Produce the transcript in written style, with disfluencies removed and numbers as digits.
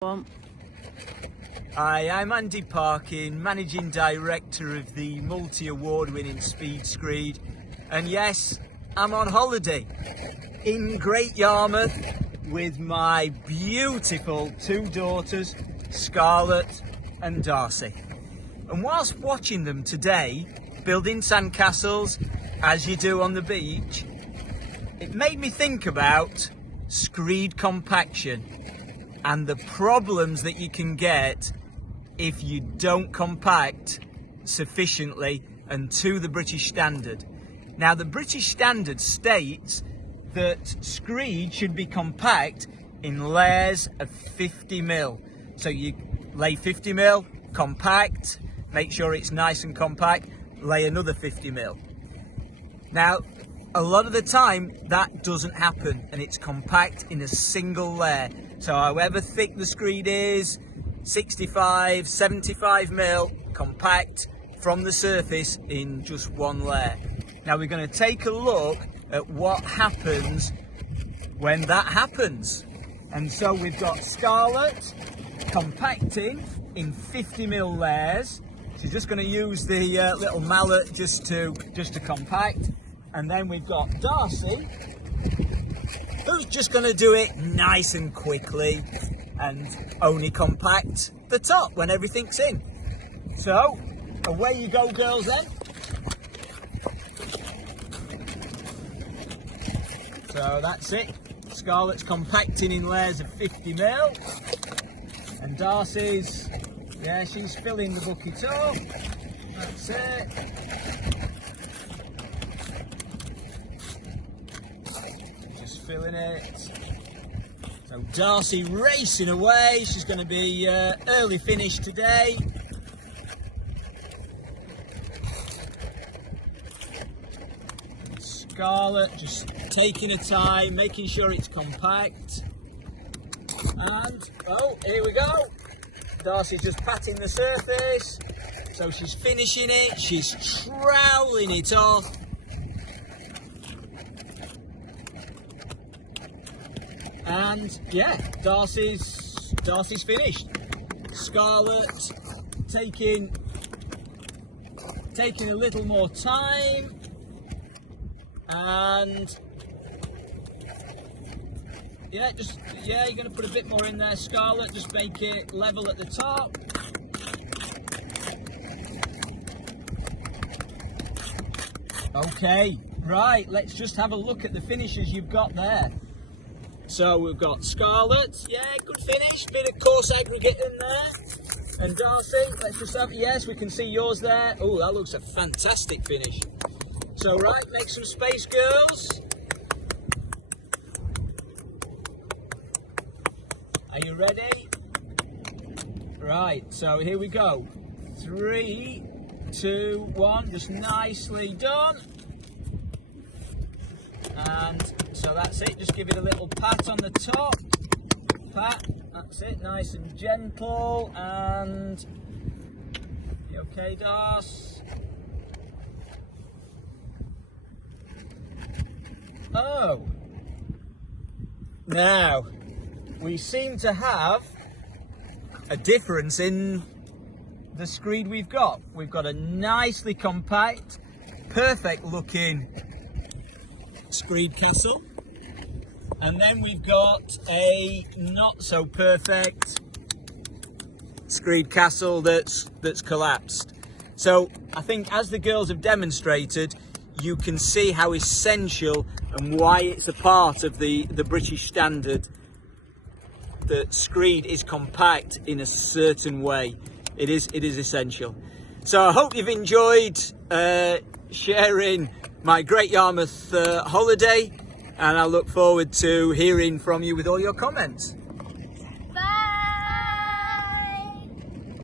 Hi, I'm Andy Parkin, Managing Director of the multi-award winning Screed, and yes, I'm on holiday in Great Yarmouth with my beautiful two daughters, Scarlett and Darcy. And whilst watching them today, building sandcastles as you do on the beach, it made me think about Screed Compaction and the problems that you can get if you don't compact sufficiently and to the British standard. Now, the British standard states that Screed should be compact in layers of 50mm. So you lay 50mm, compact, make sure it's nice and compact, lay another 50mm. Now, a lot of the time that doesn't happen and it's compact in a single layer. So however thick the Screed is, 65, 75mm, compact from the surface in just one layer. Now we're going to take a look at what happens when that happens. And so we've got Scarlett compacting in 50mm layers. She's just going to use the little mallet just to compact. And then we've got Darcy, who's just going to do it nice and quickly and only compact the top when everything's in. So away you go, girls, then. So that's it. Scarlett's compacting in layers of 50mm, and Darcy's, yeah, she's filling the bucket up. That's it. Filling it. So Darcy racing away. She's going to be early finish today. And Scarlett just taking her time, making sure it's compact. And oh, here we go. Darcy's just patting the surface. So she's finishing it. She's troweling it off. And yeah, Darcy's finished. Scarlett taking a little more time, and yeah, you're going to put a bit more in there, Scarlett. Just make it level at the top. Okay, right. Let's just have a look at the finishes you've got there. So we've got Scarlett, yeah, good finish, bit of coarse aggregate in there. And Darcy, let's just have, yes, we can see yours there. Oh, that looks a fantastic finish. So right, make some space, girls. Are you ready? Right, so here we go. 3, 2, 1, just nicely done. And so that's it, just give it a little pat on the top. Pat, that's it, nice and gentle. And you okay, Dars? Oh, now we seem to have a difference in the Screed we've got. We've got a nicely compact, perfect looking Screed castle, and then we've got a not so perfect Screed castle that's collapsed. So I think, as the girls have demonstrated, you can see how essential and why it's a part of the British standard that Screed is compact in a certain way. It is essential. So I hope you've enjoyed sharing my Great Yarmouth holiday, and I look forward to hearing from you with all your comments.